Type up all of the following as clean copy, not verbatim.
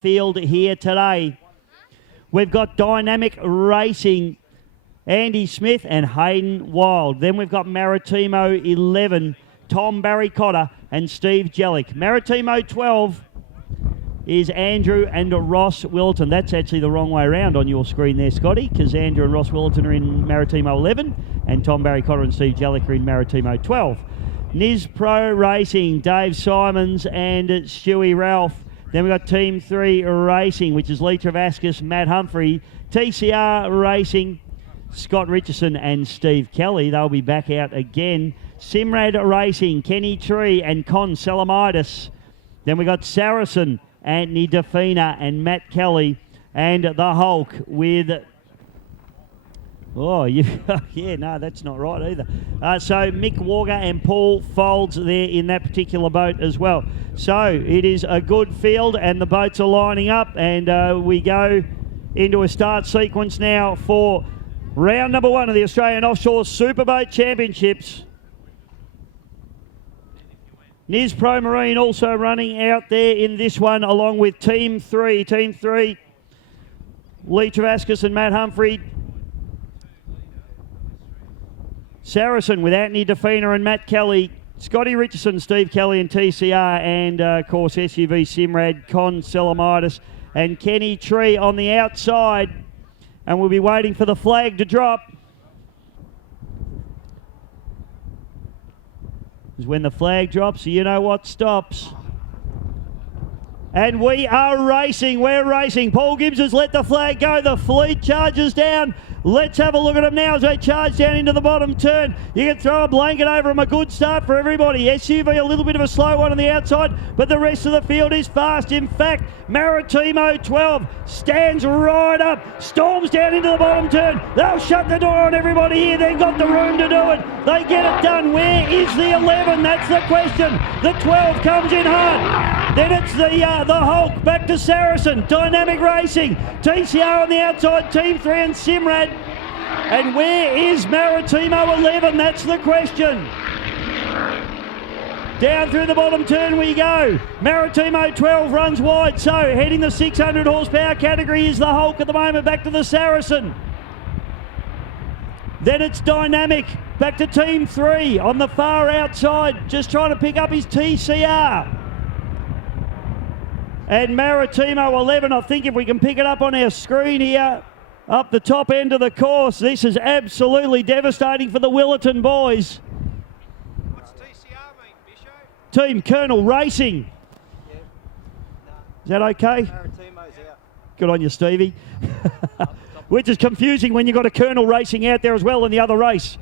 field here today. We've got Dynamic Racing, Andy Smith and Hayden Wild. Then we've got Maritimo 11, Tom Barry Cotter and Steve Jellick. Maritimo 12 is Andrew and Ross Wilton. That's actually the wrong way around on your screen there, Scotty, because Andrew and Ross Wilton are in Maritimo 11 and Tom Barry Cotter and Steve Jellick are in Maritimo 12. Niz Pro Racing, Dave Simons and Stewie Ralph. Then we've got Team 3 Racing, which is Lee Travascus, Matt Humphrey. TCR Racing, Scott Richardson and Steve Kelly. They'll be back out again. Simrad Racing, Kenny Tree and Con Salamitis. Then we got Saracen, Anthony Defina and Matt Kelly. And the Hulk with... Oh, yeah, no, that's not right either. So Mick Walker and Paul Folds there in that particular boat as well. So it is a good field and the boats are lining up, and we go into a start sequence now for round number 1 of the Australian Offshore Superboat Championships. Niz Pro Marine also running out there in this one along with Team 3. Team 3, Lee Travascus and Matt Humphrey. Saracen with Anthony Defina and Matt Kelly. Scotty Richardson, Steve Kelly and TCR, and of course SUV Simrad, Con Salamitis and Kenny Tree on the outside. And we'll be waiting for the flag to drop. Because when the flag drops, you know what stops. And we are racing, we're racing. Paul Gibbs has let the flag go. The fleet charges down. Let's have a look at them now as they charge down into the bottom turn. You can throw a blanket over them. A good start for everybody. SUV a little bit of a slow one on the outside, but the rest of the field is fast. In fact, Maritimo 12 stands right up, storms down into the bottom turn. They'll shut the door on everybody here. They've got the room to do it. They get it done. Where is the 11? That's the question. The 12 comes in hard. Then it's the Hulk back to Saracen. Dynamic Racing. TCR on the outside. Team 3 and Simrad. And where is Maritimo 11? That's the question. Down through the bottom turn we go. Maritimo 12 runs wide. So heading the 600 horsepower category is the Hulk at the moment. Back to the Saracen. Then it's Dynamic. Back to Team 3 on the far outside. Just trying to pick up his TCR. And Maritimo 11, I think if we can pick it up on our screen here, up the top end of the course, this is absolutely devastating for the Willerton boys. What's TCR mean, Bisho? Team Colonel Racing. Yeah. Is that okay? Maritimo's out. Good on you, Stevie. Which is confusing when you've got a Colonel Racing out there as well in the other race.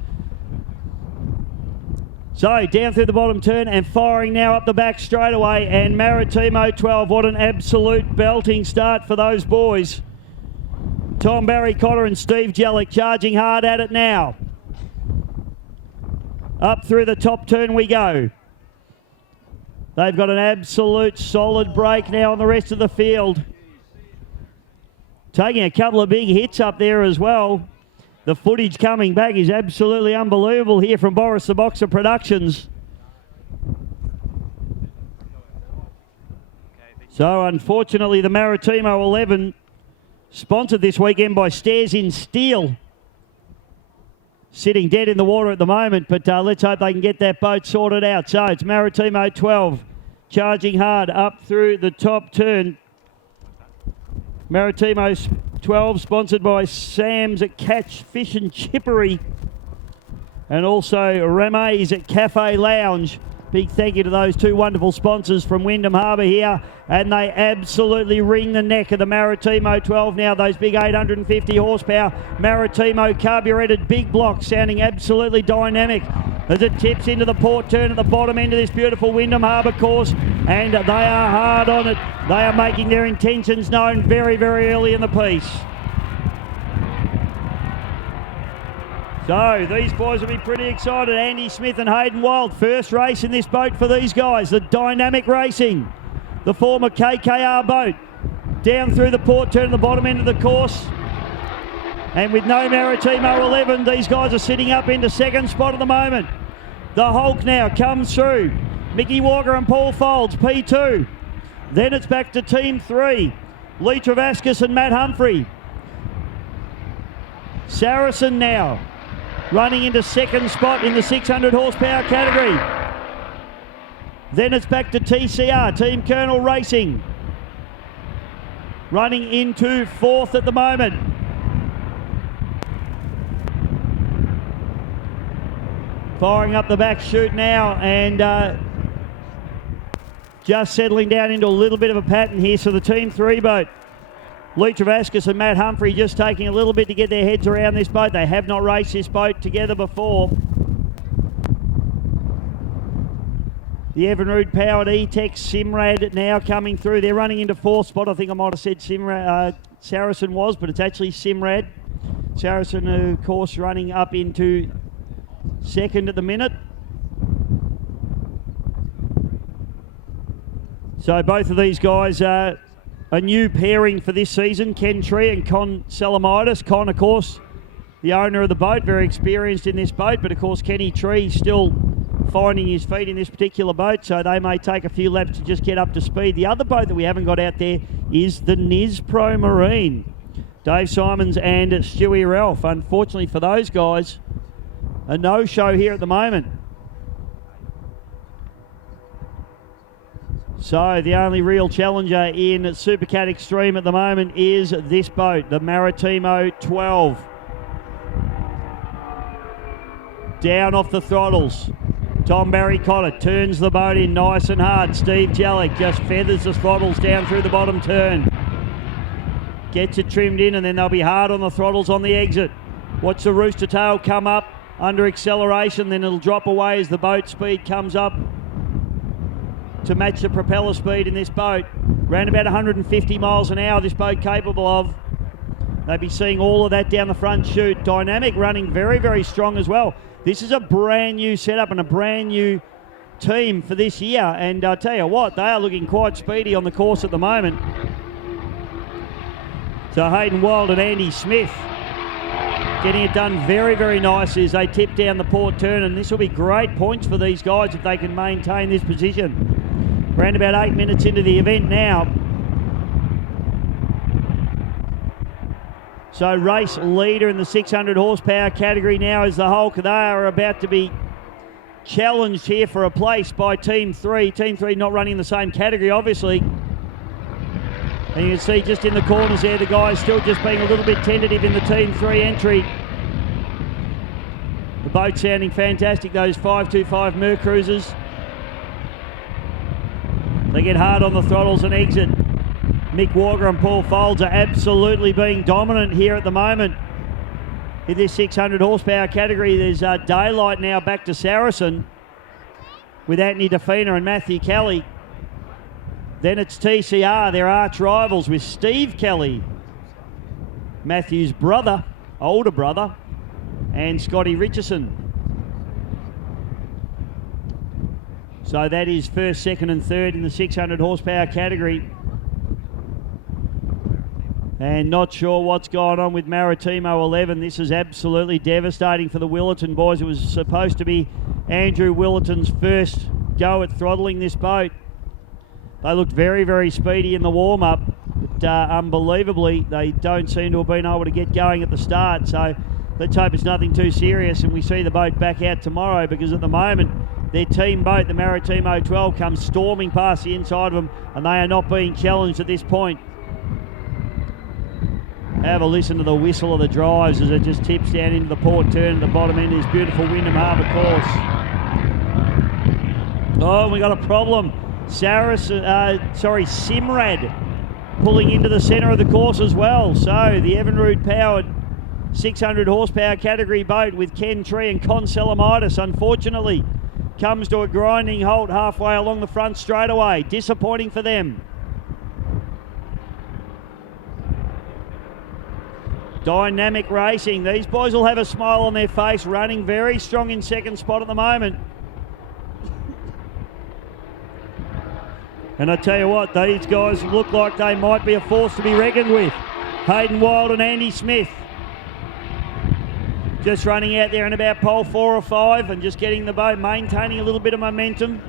So down through the bottom turn and firing now up the back straight away, and Maritimo 12, what an absolute belting start for those boys. Tom Barry Cotter and Steve Jellick charging hard at it now. Up through the top turn we go. They've got an absolute solid break now on the rest of the field. Taking a couple of big hits up there as well. The footage coming back is absolutely unbelievable here from Boris the Boxer Productions. So unfortunately the Maritimo 11, sponsored this weekend by Stairs in Steel, sitting dead in the water at the moment, but let's hope they can get that boat sorted out. So it's Maritimo 12 charging hard up through the top turn. Maritimo 12 sponsored by Sam's at Catch Fish and Chippery, and also Remé's at Cafe Lounge. Big thank you to those two wonderful sponsors from Wyndham Harbour here, and they absolutely wring the neck of the Maritimo 12 now. Those big 850 horsepower Maritimo carburetted big blocks sounding absolutely dynamic as it tips into the port turn at the bottom end of this beautiful Wyndham Harbour course, and they are hard on it. They are making their intentions known very, very early in the piece. So these boys will be pretty excited. Andy Smith and Hayden Wild, first race in this boat for these guys. The Dynamic Racing, the former KKR boat, down through the port turn at the bottom end of the course. And with no Maritimo 11, these guys are sitting up into second spot at the moment. The Hulk now comes through. Mickey Walker and Paul Folds, P2. Then it's back to Team 3. Lee Travascus and Matt Humphrey. Saracen now running into second spot in the 600 horsepower category. Then it's back to TCR, Team Colonel Racing. Running into fourth at the moment. Firing up the back chute now and just settling down into a little bit of a pattern here. So the Team 3 boat, Lee Travascus and Matt Humphrey, just taking a little bit to get their heads around this boat. They have not raced this boat together before. The Evinrude powered E-Tech Simrad now coming through. They're running into fourth spot. I think I might have said Saracen was, but it's actually Simrad. Saracen, of course, running up into second at the minute. So both of these guys are a new pairing for this season, Ken Tree and Con Salamitis. Con, of course, the owner of the boat, very experienced in this boat, but of course Kenny Tree still finding his feet in this particular boat, so they may take a few laps to just get up to speed. The other boat that we haven't got out there is the Niz Pro Marine. Dave Simons and Stewie Ralph. Unfortunately for those guys, a no-show here at the moment. So the only real challenger in Supercat Extreme at the moment is this boat, the Maritimo 12. Down off the throttles. Tom Barry Cotter turns the boat in nice and hard. Steve Jellick just feathers the throttles down through the bottom turn. Gets it trimmed in and then they'll be hard on the throttles on the exit. Watch the rooster tail come up under acceleration, then it'll drop away as the boat speed comes up to match the propeller speed in this boat. Around about 150 miles an hour this boat capable of. They'll be seeing all of that down the front chute. Dynamic running very, very strong as well. This is a brand new setup and a brand new team for this year. And I tell you what, they are looking quite speedy on the course at the moment. So Hayden Wild and Andy Smith getting it done very, very nicely as they tip down the port turn. And this will be great points for these guys if they can maintain this position. Around about 8 minutes into the event now. So race leader in the 600 horsepower category now is the Hulk. They are about to be challenged here for a place by Team 3. Team 3 not running in the same category, obviously. And you can see just in the corners there, the guys still just being a little bit tentative in the Team 3 entry. The boat sounding fantastic, those 525 Mercruisers. They get hard on the throttles and exit. Mick Walker and Paul Folds are absolutely being dominant here at the moment. In this 600 horsepower category, there's daylight now back to Saracen with Anthony DeFina and Matthew Kelly. Then it's TCR, their arch rivals, with Steve Kelly, Matthew's brother, older brother, and Scotty Richardson. So that is first, second and third in the 600 horsepower category. And not sure what's going on with Maritimo 11. This is absolutely devastating for the Willerton boys. It was supposed to be Andrew Willerton's first go at throttling this boat. They looked very, very speedy in the warm-up. But unbelievably, they don't seem to have been able to get going at the start. So let's hope it's nothing too serious and we see the boat back out tomorrow, because at the moment, their team boat, the Maritimo 12, comes storming past the inside of them and they are not being challenged at this point. Have a listen to the whistle of the drives as it just tips down into the port turn at the bottom end of this beautiful Wyndham Harbour course. Oh, we got a problem. Simrad pulling into the centre of the course as well. So the Evinrude powered 600 horsepower category boat with Ken Tree and Con Salamitis, unfortunately, comes to a grinding halt halfway along the front straightaway. Disappointing for them. Dynamic Racing. These boys will have a smile on their face, running very strong in second spot at the moment. And I tell you what, these guys look like they might be a force to be reckoned with. Hayden Wild and Andy Smith just running out there in about pole 4 or 5 and just getting the boat, maintaining a little bit of momentum.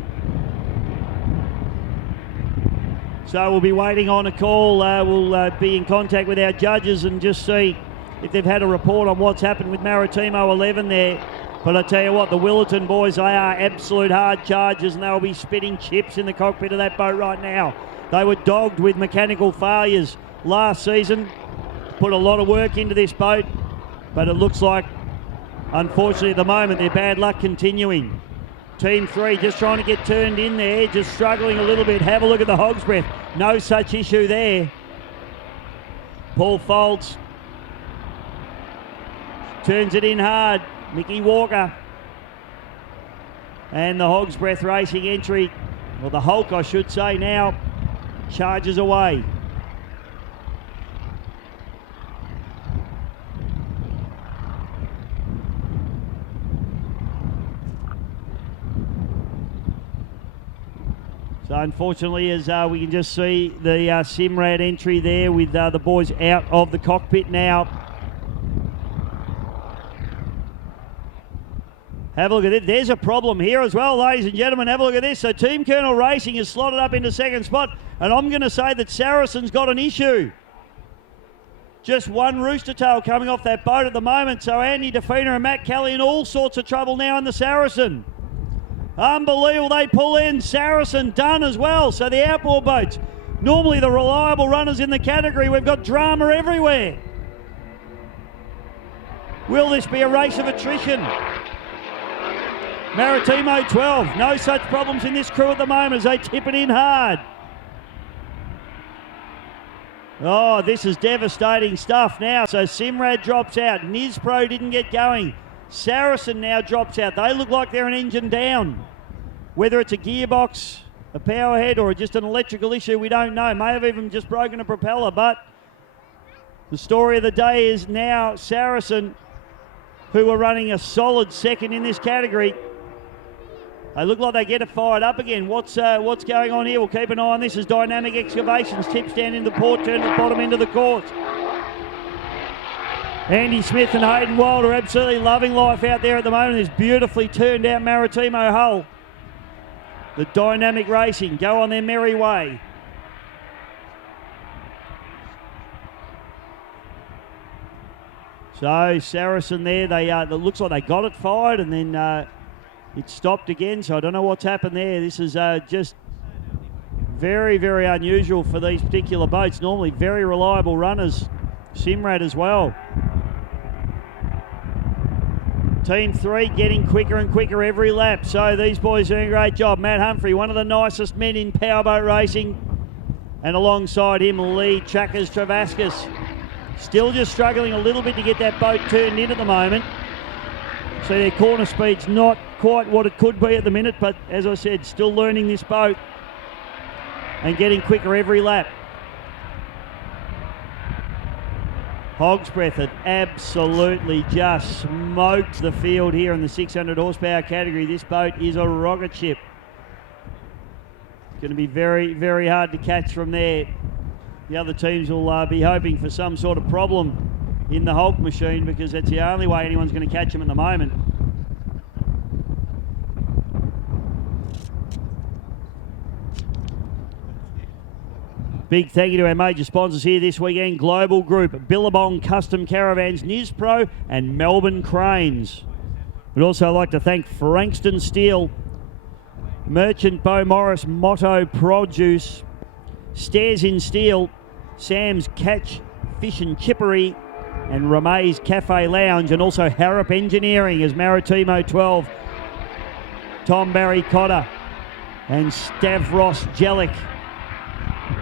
So we'll be waiting on a call. We'll be in contact with our judges and just see if they've had a report on what's happened with Maritimo 11 there. But I tell you what, the Willerton boys, they are absolute hard chargers, and they'll be spitting chips in the cockpit of that boat right now. They were dogged with mechanical failures last season, put a lot of work into this boat, but it looks like, unfortunately at the moment, their bad luck continuing. Team 3 just trying to get turned in there, just struggling a little bit. Have a look at the Hog's Breath. No such issue there. Paul Foltz turns it in hard. Mickey Walker. And the Hog's Breath Racing entry, or the Hulk I should say now, charges away. So unfortunately, as we can just see the Simrad entry there with the boys out of the cockpit now. Have a look at it. There's a problem here as well, ladies and gentlemen. Have a look at this. So Team Colonel Racing is slotted up into second spot, and I'm going to say that Saracen's got an issue. Just one rooster tail coming off that boat at the moment. So Andy DeFina and Matt Kelly in all sorts of trouble now in the Saracen. Unbelievable, they pull in. Saracen done as well. So the outboard boats, normally the reliable runners in the category, we've got drama everywhere. Will this be a race of attrition? Maritimo 12, no such problems in this crew at the moment as they tip it in hard. Oh, this is devastating stuff now. So Simrad drops out. Nispro didn't get going. Saracen now drops out. They look like they're an engine down. Whether it's a gearbox, a power head, or just an electrical issue, we don't know. May have even just broken a propeller, but the story of the day is now Saracen, who are running a solid second in this category. They look like they get it fired up again. What's going on here? We'll keep an eye on this as Dynamic Excavations tips down into the port, turn to the bottom end of the court. Andy Smith and Hayden Wild are absolutely loving life out there at the moment. This beautifully turned out Maritimo hull. The Dynamic Racing go on their merry way. So Saracen there, it looks like they got it fired and then it stopped again. So I don't know what's happened there. This is just very, very unusual for these particular boats. Normally very reliable runners. Simrad as well. Team 3 getting quicker and quicker every lap. So these boys doing a great job. Matt Humphrey, one of the nicest men in powerboat racing. And alongside him, Lee Chakas Travascus. Still just struggling a little bit to get that boat turned in at the moment. So their corner speed's not quite what it could be at the minute, but as I said, still learning this boat and getting quicker every lap. Hog's Breath had absolutely just smoked the field here in the 600 horsepower category. This boat is a rocket ship. It's going to be very, very hard to catch from there. The other teams will be hoping for some sort of problem in the Hulk machine because that's the only way anyone's going to catch them at the moment. Big thank you to our major sponsors here this weekend. Global Group, Billabong Custom Caravans, Nispro and Melbourne Cranes. We'd also like to thank Frankston Steel, Merchant Bow Morris Motto Produce, Stairs in Steel, Sam's Catch Fish and Chippery, and Rame's Cafe Lounge, and also Harrop Engineering as Maritimo 12, Tom Barry Cotter and Stavros Jelic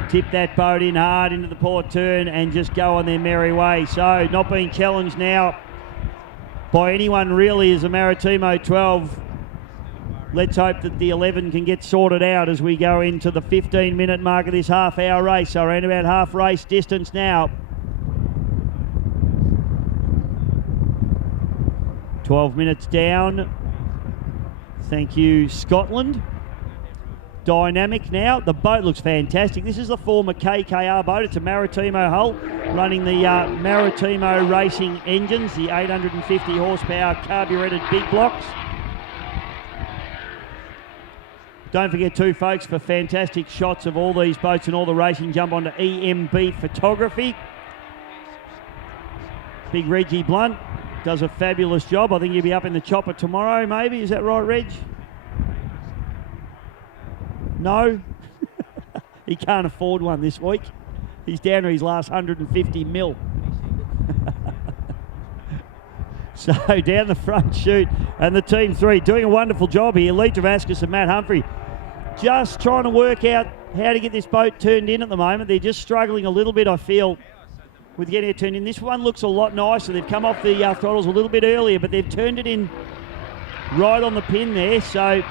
tip that boat in hard into the port turn and just go on their merry way. So not being challenged now by anyone really as a Maritimo 12. Let's hope that the 11 can get sorted out as we go into the 15-minute mark of this half-hour race. So around about half race distance now. 12 minutes down. Thank you, Scotland. Dynamic now. The boat looks fantastic. This is the former KKR boat. It's a Maritimo hull running the Maritimo Racing engines, the 850 horsepower carburetted big blocks. Don't forget too, folks, for fantastic shots of all these boats and all the racing, jump onto EMB Photography. Big Reggie Blunt does a fabulous job. I think he'll be up in the chopper tomorrow, maybe. Is that right, Reg? No? He can't afford one this week. He's down to his last 150 mil. So down the front chute, and the team three doing a wonderful job here. Lee Travascus and Matt Humphrey just trying to work out how to get this boat turned in at the moment. They're just struggling a little bit, I feel, with getting it turned in. This one looks a lot nicer. They've come off the throttles a little bit earlier, but they've turned it in right on the pin there. So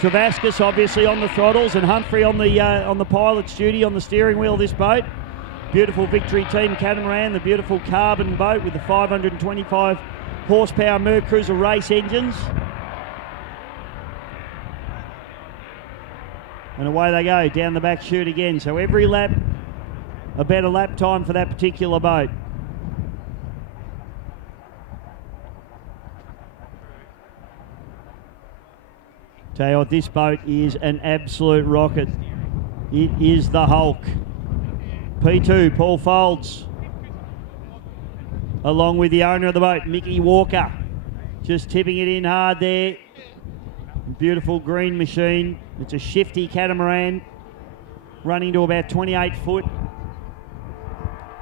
Travascus obviously on the throttles and Humphrey on the pilot's duty on the steering wheel of this boat. Beautiful Victory Team catamaran, the beautiful carbon boat with the 525 horsepower Mercruiser race engines. And away they go down the back chute again. So every lap, a better lap time for that particular boat. Tell you what, this boat is an absolute rocket. It is the Hulk. P2, Paul Folds, along with the owner of the boat, Mickey Walker, just tipping it in hard there. Beautiful green machine. It's a shifty catamaran, running to about 28 foot.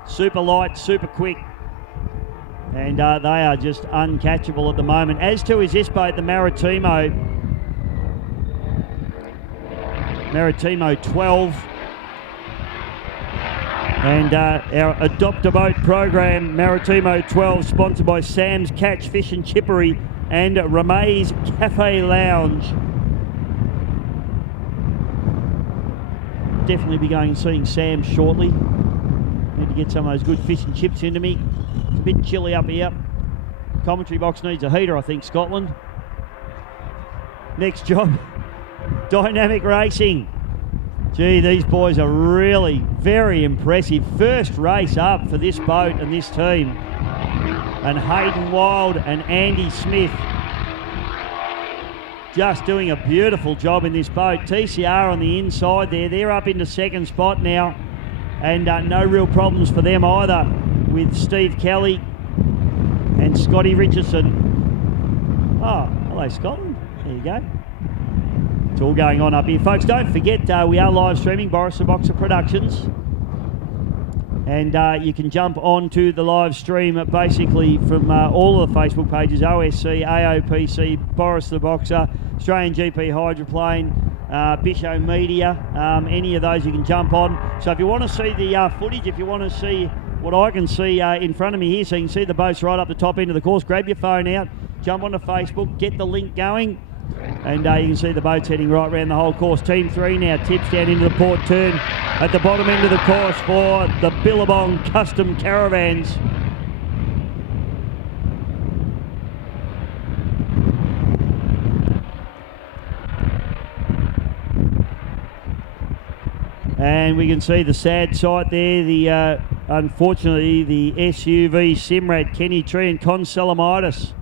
Super light, super quick. And they are just uncatchable at the moment. As to is this boat, the Maritimo 12. And our Adopt-A-Boat program, Maritimo 12, sponsored by Sam's Catch, Fish and Chippery and Rame's Cafe Lounge. Definitely be going and seeing Sam shortly. Need to get some of those good fish and chips into me. It's a bit chilly up here. Commentary box needs a heater, I think, Scotland. Next job, Dynamic Racing. Gee, these boys are really very impressive. First race up for this boat and this team. And Hayden Wild and Andy Smith just doing a beautiful job in this boat. TCR on the inside there. They're up into second spot now. And no real problems for them either with Steve Kelly and Scotty Richardson. Oh, hello Scotland. There you go. It's all going on up here. Folks, don't forget we are live streaming Boris the Boxer Productions. And you can jump onto the live stream basically from all of the Facebook pages, OSC, AOPC, Boris the Boxer, Australian GP Hydroplane, Bisho Media, any of those you can jump on. So if you want to see the footage, if you want to see what I can see in front of me here, so you can see the boats right up the top end of the course, grab your phone out, jump onto Facebook, get the link going, and you can see the boats heading right around the whole course. Team 3 now tips down into the port turn at the bottom end of the course for the Billabong Custom Caravans. And we can see the sad sight there, the unfortunately the SUV Simrad, Kenny Tree and Concelamitis,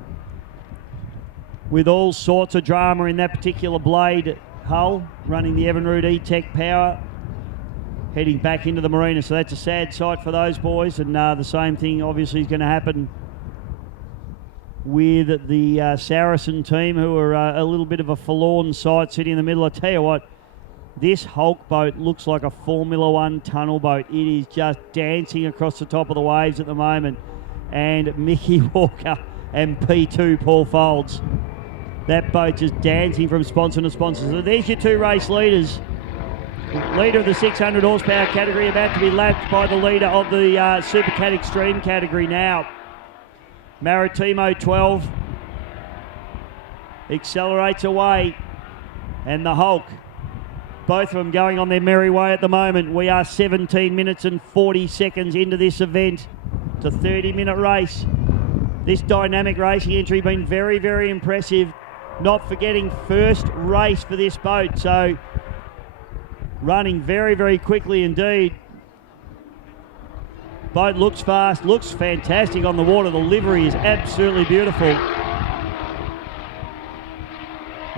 with all sorts of drama in that particular blade hull, running the Evinrude E-Tech power, heading back into the marina. So that's a sad sight for those boys, and the same thing obviously is going to happen with the Saracen team, who are a little bit of a forlorn sight sitting in the middle. I tell you what, this Hulk boat looks like a Formula One tunnel boat. It is just dancing across the top of the waves at the moment. And Mickey Walker and P2 Paul Folds. That boat just dancing from sponsor to sponsor. So there's your two race leaders. Leader of the 600 horsepower category about to be lapped by the leader of the Super Cat Extreme category now. Maritimo 12 accelerates away. And the Hulk, both of them going on their merry way at the moment. We are 17 minutes and 40 seconds into this event. It's a 30-minute race. This Dynamic Racing entry been very, very impressive. Not forgetting first race for this boat, so running very, very quickly indeed. Boat looks fast, looks fantastic on the water. The livery is absolutely beautiful.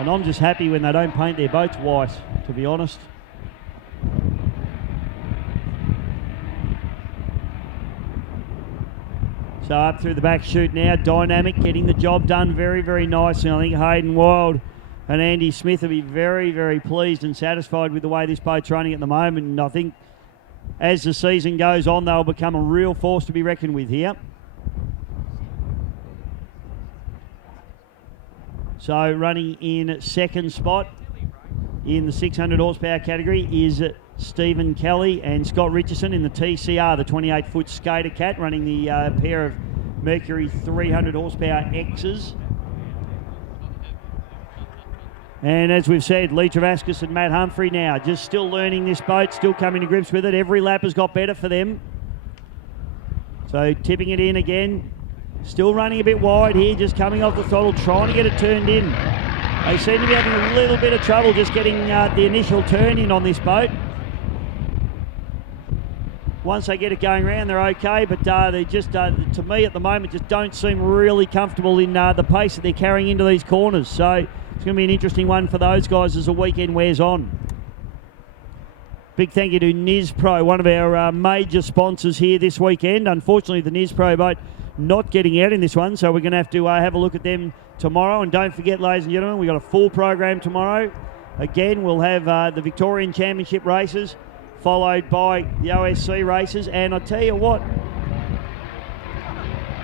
And I'm just happy when they don't paint their boats white, to be honest. So up through the back chute now, Dynamic getting the job done very, very nicely. I think Hayden Wild and Andy Smith will be very, very pleased and satisfied with the way this boat's running at the moment. And I think as the season goes on, they'll become a real force to be reckoned with here. So running in second spot in the 600 horsepower category is Stephen Kelly and Scott Richardson in the TCR, the 28-foot skater cat, running the pair of Mercury 300 horsepower X's. And as we've said, Lee Travaskis and Matt Humphrey now just still learning this boat, still coming to grips with it. Every lap has got better for them. So tipping it in again. Still running a bit wide here, just coming off the throttle, trying to get it turned in. They seem to be having a little bit of trouble just getting the initial turn in on this boat. Once they get it going around, they're okay, but they just, to me at the moment, just don't seem really comfortable in the pace that they're carrying into these corners. So it's going to be an interesting one for those guys as the weekend wears on. Big thank you to Nizpro, one of our major sponsors here this weekend. Unfortunately, the Nizpro boat not getting out in this one, so we're going to have to have a look at them tomorrow. And don't forget, ladies and gentlemen, we've got a full program tomorrow. Again, we'll have the Victorian Championship races, followed by the OSC races. And I tell you what,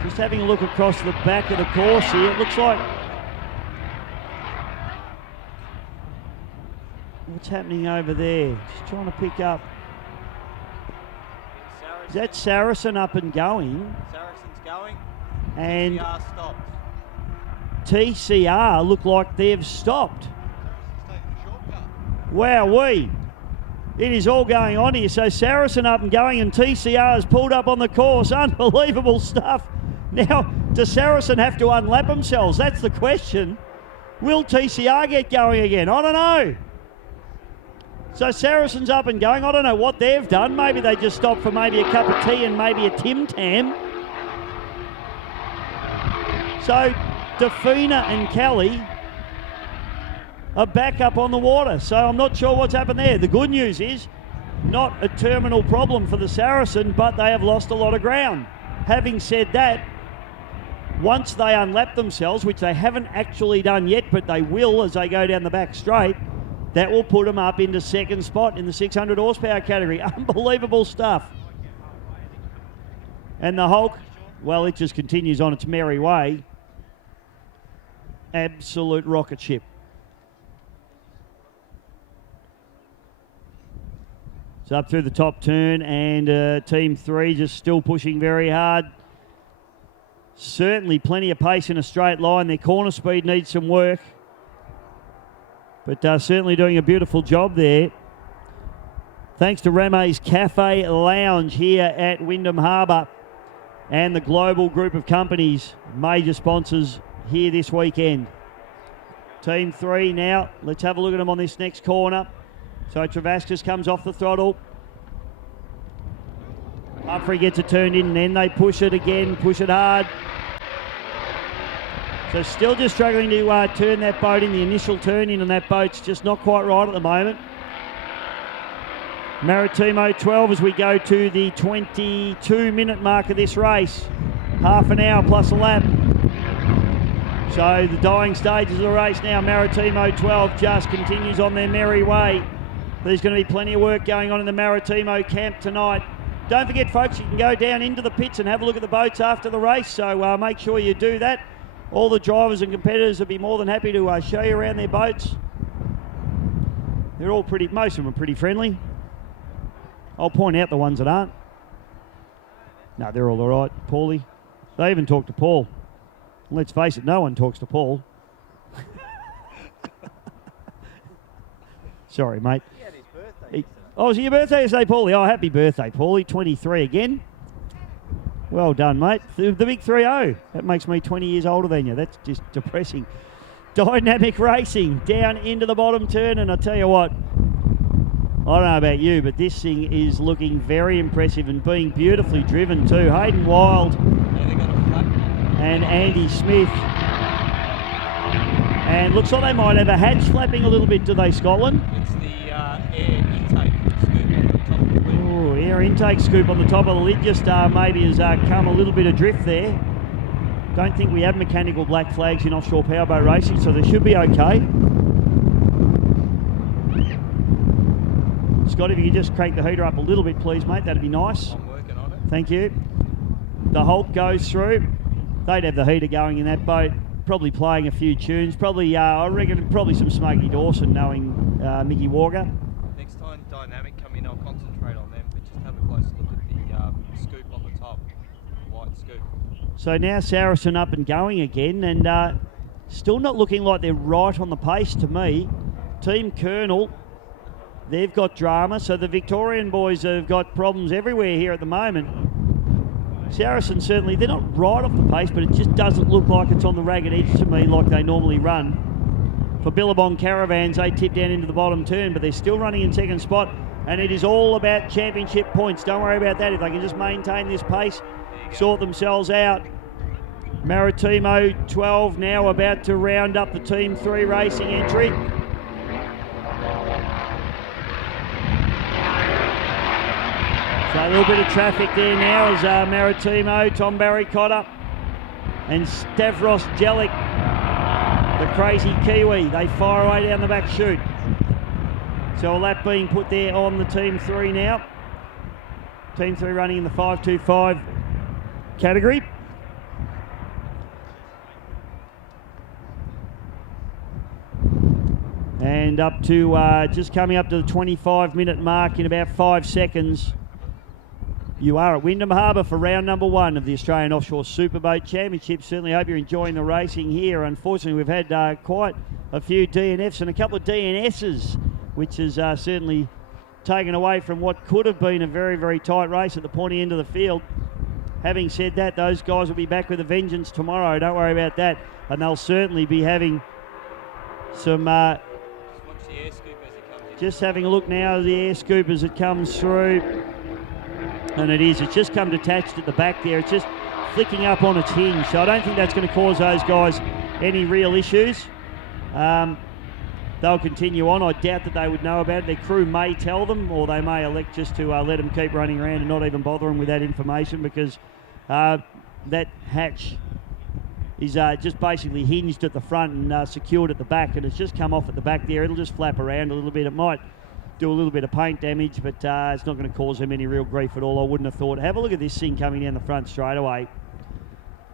just having a look across the back of the course here, it looks like what's happening over there? Just trying to pick up. Is that Saracen up and going? Saracen's going. And TCR stopped. TCR look like they've stopped. Saracen's taking a shortcut. Wowee. It is all going on here. So Saracen up and going and TCR has pulled up on the course. Unbelievable stuff. Now, does Saracen have to unlap themselves? That's the question. Will TCR get going again? I don't know. So Saracen's up and going. I don't know what they've done. Maybe they just stopped for maybe a cup of tea and maybe a Tim Tam. So Defina and Kelly are back up on the water. So I'm not sure what's happened there. The good news is not a terminal problem for the Saracen, but they have lost a lot of ground. Having said that, once they unlap themselves, which they haven't actually done yet, but they will as they go down the back straight, that will put them up into second spot in the 600 horsepower category. Unbelievable stuff. And the Hulk, well, it just continues on its merry way. Absolute rocket ship. It's up through the top turn, and Team 3 just still pushing very hard. Certainly plenty of pace in a straight line. Their corner speed needs some work. But certainly doing a beautiful job there. Thanks to Rame's Cafe Lounge here at Wyndham Harbour and the global group of companies, major sponsors here this weekend. Team 3 now. Let's have a look at them on this next corner. So Travaskis comes off the throttle. Humphrey gets it turned in and then they push it again, push it hard. So still just struggling to turn that boat in, the initial turn in, and that boat's just not quite right at the moment. Maritimo 12 as we go to the 22-minute mark of this race. Half an hour plus a lap. So the dying stages of the race now. Maritimo 12 just continues on their merry way. There's going to be plenty of work going on in the Maritimo camp tonight. Don't forget, folks, you can go down into the pits and have a look at the boats after the race, so make sure you do that. All the drivers and competitors will be more than happy to show you around their boats. They're all pretty, most of them are pretty friendly. I'll point out the ones that aren't. No, they're all right, Paulie. They even talk to Paul. Let's face it, no one talks to Paul. Sorry, mate. He had his birthday yesterday. Oh, was it your birthday yesterday, Paulie? Oh, happy birthday, Paulie. 23 again. Well done, mate. The big 3-0. That makes me 20 years older than you. That's just depressing. Dynamic Racing down into the bottom turn, and I tell you what, I don't know about you, but this thing is looking very impressive and being beautifully driven too. Hayden Wild and Andy Smith And looks like they might have a hatch flapping a little bit, do they, Scotland? It's the air intake scoop on the top of the lid. Oh, air intake scoop on the top of the lid just maybe has come a little bit adrift there. Don't think we have mechanical black flags in offshore powerboat racing, so they should be okay. Scott, if you could just crank the heater up a little bit, please, mate, that'd be nice. I'm working on it. Thank you. The Hulk goes through. They'd have the heater going in that boat, probably playing a few tunes. Probably, I reckon, probably some Smokey Dawson, knowing Mickey Walker. Next time Dynamic come in, I'll concentrate on them, but just have a close look at the scoop on the top, the white scoop. So now Saracen up and going again, and still not looking like they're right on the pace to me. Team Colonel, they've got drama, so the Victorian boys have got problems everywhere here at the moment. Saracen certainly, they're not right off the pace, but it just doesn't look like it's on the ragged edge to me like they normally run. For Billabong Caravans, they tip down into the bottom turn, but they're still running in second spot, and it is all about championship points. Don't worry about that. If they can just maintain this pace, sort themselves out. Maritimo 12 now about to round up the Team 3 racing entry. So a little bit of traffic there now as Maritimo, Tom Barry-Cotter and Stavros Jelic, the crazy Kiwi, they fire away down the back chute. So a lap being put there on the Team 3 now. Team 3 running in the 525 category. And up to, just coming up to the 25-minute mark in about 5 seconds. You are at Wyndham Harbour for round number 1 of the Australian Offshore Superboat Championship. Certainly hope you're enjoying the racing here. Unfortunately, we've had quite a few DNFs and a couple of DNSs, which has certainly taken away from what could have been a very, very tight race at the pointy end of the field. Having said that, those guys will be back with a vengeance tomorrow. Don't worry about that. And they'll certainly be having some... Watch the air scoop as it comes in. Just having a look now at the air scoop as it comes through. And it's just come detached at the back there. It's just flicking up on its hinge. So I don't think that's going to cause those guys any real issues. They'll continue on. I doubt that they would know about it. Their crew may tell them, or they may elect just to let them keep running around and not even bother them with that information, because that hatch is just basically hinged at the front and secured at the back, and it's just come off at the back there. It'll just flap around a little bit. It might do a little bit of paint damage, but it's not going to cause them any real grief at all, I wouldn't have thought. Have a look at this thing coming down the front straight away.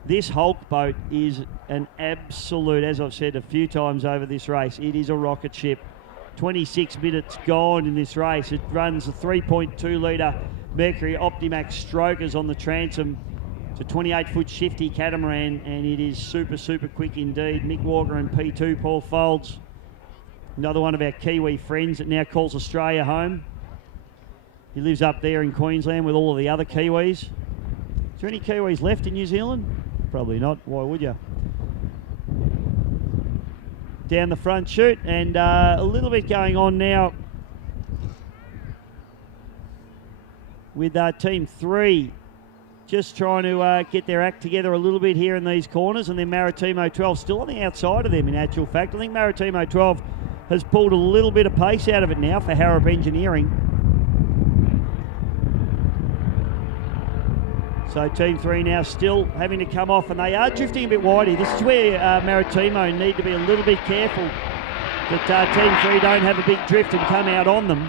This Hulk boat is an absolute, as I've said a few times over this race, it is a rocket ship. 26 minutes gone in this race. It runs a 3.2 litre Mercury Optimax strokers on the transom. It's a 28-foot shifty catamaran, and it is super, super quick indeed. Mick Walker and P2, Paul Folds. Another one of our Kiwi friends that now calls Australia home. He lives up there in Queensland with all of the other Kiwis. Is there any Kiwis left in New Zealand? Probably not. Why would you? Down the front chute, and a little bit going on now with Team 3. Just trying to get their act together a little bit here in these corners, and then Maritimo 12 still on the outside of them in actual fact. I think Maritimo 12 has pulled a little bit of pace out of it now for Harrop Engineering. So Team 3 now still having to come off, and they are drifting a bit wide here. This is where Maritimo need to be a little bit careful that Team 3 don't have a big drift and come out on them.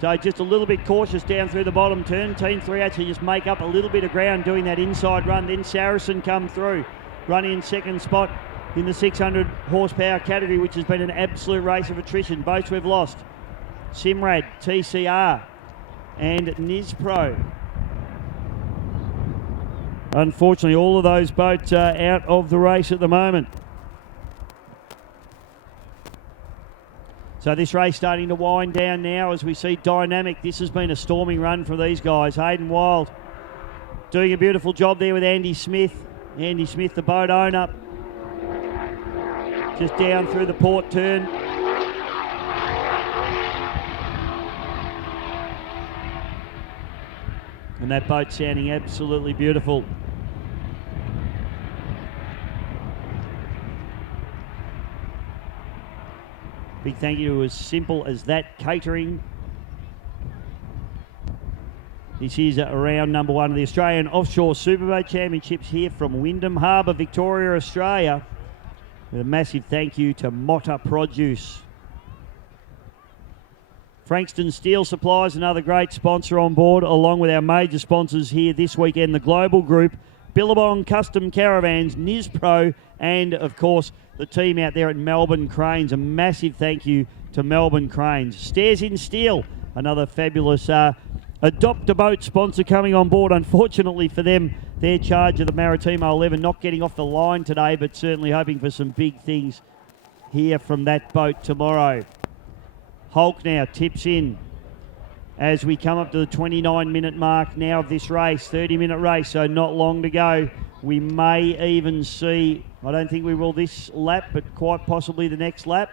So just a little bit cautious down through the bottom turn. Team 3 actually just make up a little bit of ground doing that inside run. Then Saracen come through, running in second spot in the 600 horsepower category, which has been an absolute race of attrition. Boats we've lost: Simrad, TCR and Nispro. Unfortunately, all of those boats are out of the race at the moment. So this race starting to wind down now as we see Dynamic. This has been a storming run for these guys. Hayden Wild doing a beautiful job there with Andy Smith. Andy Smith, the boat owner, just down through the port turn. And that boat sounding absolutely beautiful. Big thank you to As Simple As That Catering. This is round number 1 of the Australian Offshore Superboat Championships here from Wyndham Harbour, Victoria, Australia. With a massive thank you to Motta Produce. Frankston Steel Supplies, another great sponsor on board, along with our major sponsors here this weekend, the Global Group, Billabong Custom Caravans, Nispro, and of course the team out there at Melbourne Cranes. A massive thank you to Melbourne Cranes. Stairs in Steel, another fabulous Adopt a Boat sponsor coming on board. Unfortunately for them, their charge of the Maritimo 11 not getting off the line today, but certainly hoping for some big things here from that boat tomorrow. Hulk now tips in as we come up to the 29-minute mark now of this race, 30-minute race, so not long to go. We may even see, I don't think we will this lap, but quite possibly the next lap,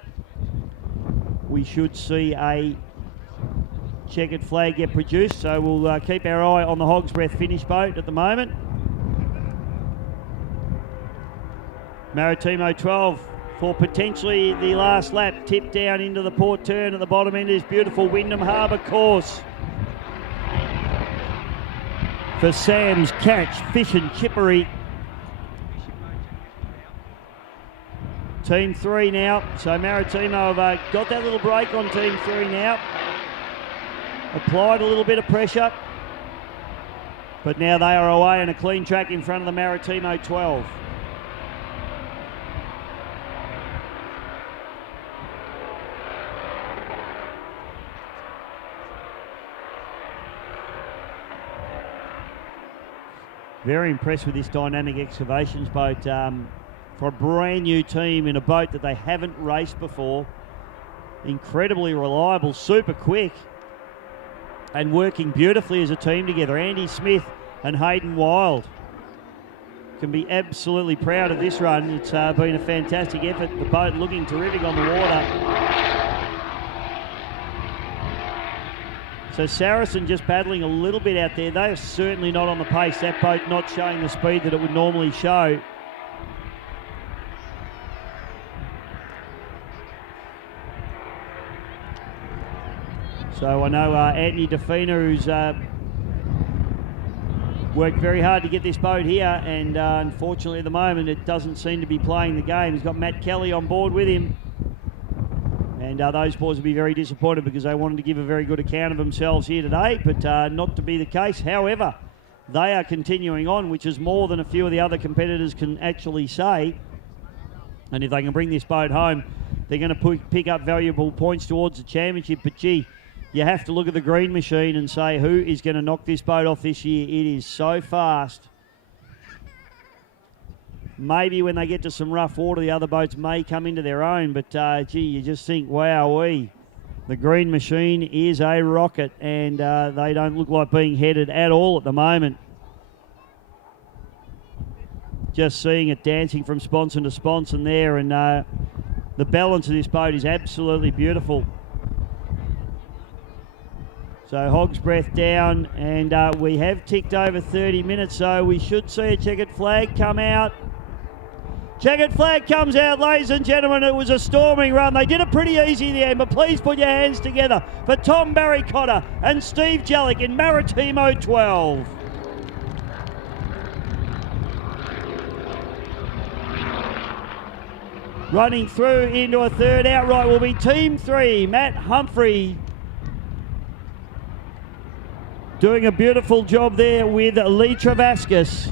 we should see a checkered flag get produced, so we'll keep our eye on the Hog's Breath finish boat at the moment. Maritimo 12 for potentially the last lap, tipped down into the port turn at the bottom end of this beautiful Wyndham Harbour course. For Sam's Catch, Fish and Chippery. Team 3 now, so Maritimo have got that little break on Team 3 now. Applied a little bit of pressure, but now they are away in a clean track in front of the Maritimo 12. Very impressed with this Dynamic Excavations boat for a brand new team in a boat that they haven't raced before. Incredibly reliable, super quick, and working beautifully as a team together. Andy Smith and Hayden Wild can be absolutely proud of this run. It's been a fantastic effort. The boat looking terrific on the water. So Saracen just battling a little bit out there. They are certainly not on the pace. That boat not showing the speed that it would normally show. So I know Anthony Defina, who's worked very hard to get this boat here, and unfortunately at the moment it doesn't seem to be playing the game. He's got Matt Kelly on board with him, and those boys will be very disappointed because they wanted to give a very good account of themselves here today, but not to be the case. However, they are continuing on, which is more than a few of the other competitors can actually say, and if they can bring this boat home, they're going to pick up valuable points towards the championship. But gee, you have to look at the green machine and say, who is going to knock this boat off this year? It is so fast. Maybe when they get to some rough water, the other boats may come into their own, but gee, you just think, wowee. The green machine is a rocket, and they don't look like being headed at all at the moment. Just seeing it dancing from sponson to sponson there, and the balance of this boat is absolutely beautiful. So Hog's Breath down, and we have ticked over 30 minutes, so we should see a checkered flag come out. Checkered flag comes out, ladies and gentlemen. It was a storming run. They did it pretty easy in the end, but please put your hands together for Tom Barry Cotter and Steve Jellick in Maritimo 12. Running through into a third outright will be Team 3, Matt Humphrey, doing a beautiful job there with Lee Travascus.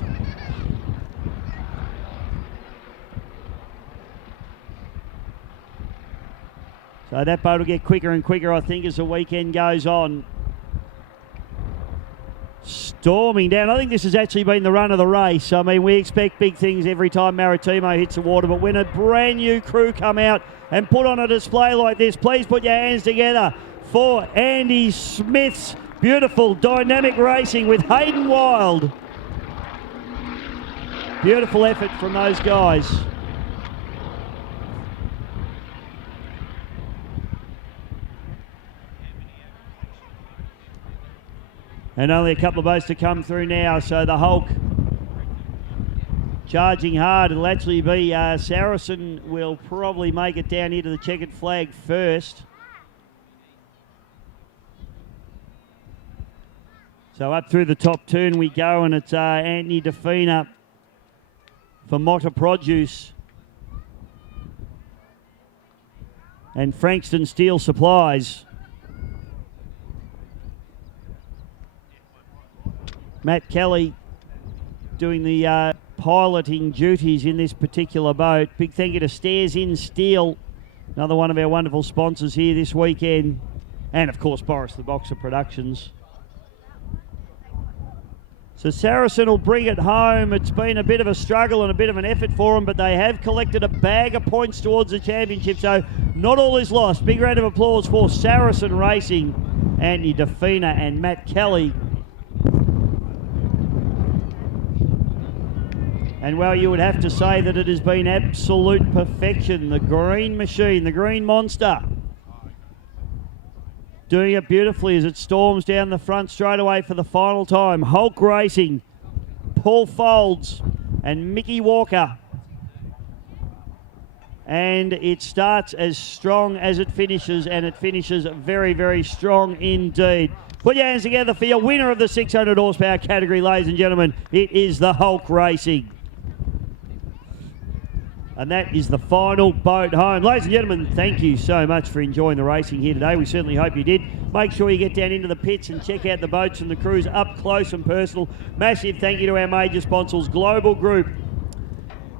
So that boat will get quicker and quicker, I think, as the weekend goes on. Storming down. I think this has actually been the run of the race. I mean, we expect big things every time Maritimo hits the water, but when a brand new crew come out and put on a display like this, please put your hands together for Andy Smith's beautiful dynamic racing with Hayden Wild. Beautiful effort from those guys. And only a couple of boats to come through now, so the Hulk charging hard. It'll actually be Saracen will probably make it down here to the checkered flag first. So up through the top turn we go, and it's Anthony Defina for Motta Produce. And Frankston Steel Supplies. Matt Kelly doing the piloting duties in this particular boat. Big thank you to Stairs In Steel, another one of our wonderful sponsors here this weekend. And of course, Boris the Boxer Productions. So Saracen will bring it home. It's been a bit of a struggle and a bit of an effort for them, but they have collected a bag of points towards the championship, so not all is lost. Big round of applause for Saracen Racing, Anthony Defina and Matt Kelly. And well, you would have to say that it has been absolute perfection. The green machine, the green monster, doing it beautifully as it storms down the front straight away for the final time. Hulk Racing, Paul Folds and Mickey Walker. And it starts as strong as it finishes, and it finishes very, very strong indeed. Put your hands together for your winner of the 600 horsepower category, ladies and gentlemen. It is the Hulk Racing. And that is the final boat home. Ladies and gentlemen, thank you so much for enjoying the racing here today. We certainly hope you did. Make sure you get down into the pits and check out the boats and the crews up close and personal. Massive thank you to our major sponsors, Global Group,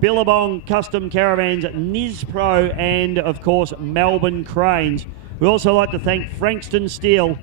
Billabong Custom Caravans, Nizpro, and of course, Melbourne Cranes. We also like to thank Frankston Steel,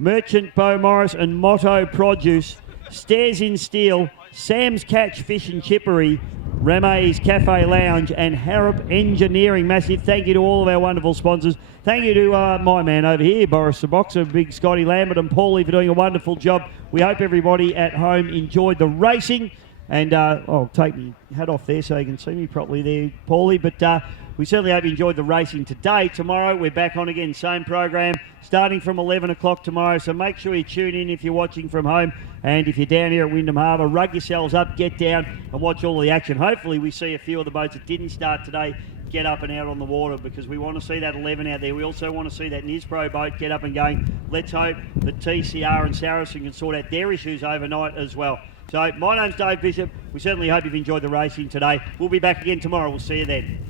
Merchant Bow Morris and Motto Produce, Stairs In Steel, Sam's Catch Fish and Chippery, Reme's Cafe Lounge, and Harrop Engineering. Massive thank you to all of our wonderful sponsors. Thank you to my man over here, Boris the Boxer, Big Scotty Lambert and Paulie for doing a wonderful job. We hope everybody at home enjoyed the racing. And I'll take my hat off there so you can see me properly there, Paulie. But we certainly hope you enjoyed the racing today. Tomorrow we're back on again, same program, starting from 11 o'clock tomorrow. So make sure you tune in if you're watching from home. And if you're down here at Wyndham Harbour, rug yourselves up, get down and watch all of the action. Hopefully we see a few of the boats that didn't start today get up and out on the water, because we want to see that 11 out there. We also want to see that Nizpro boat get up and going. Let's hope that TCR and Saracen can sort out their issues overnight as well. So my name's Dave Bishop. We certainly hope you've enjoyed the racing today. We'll be back again tomorrow. We'll see you then.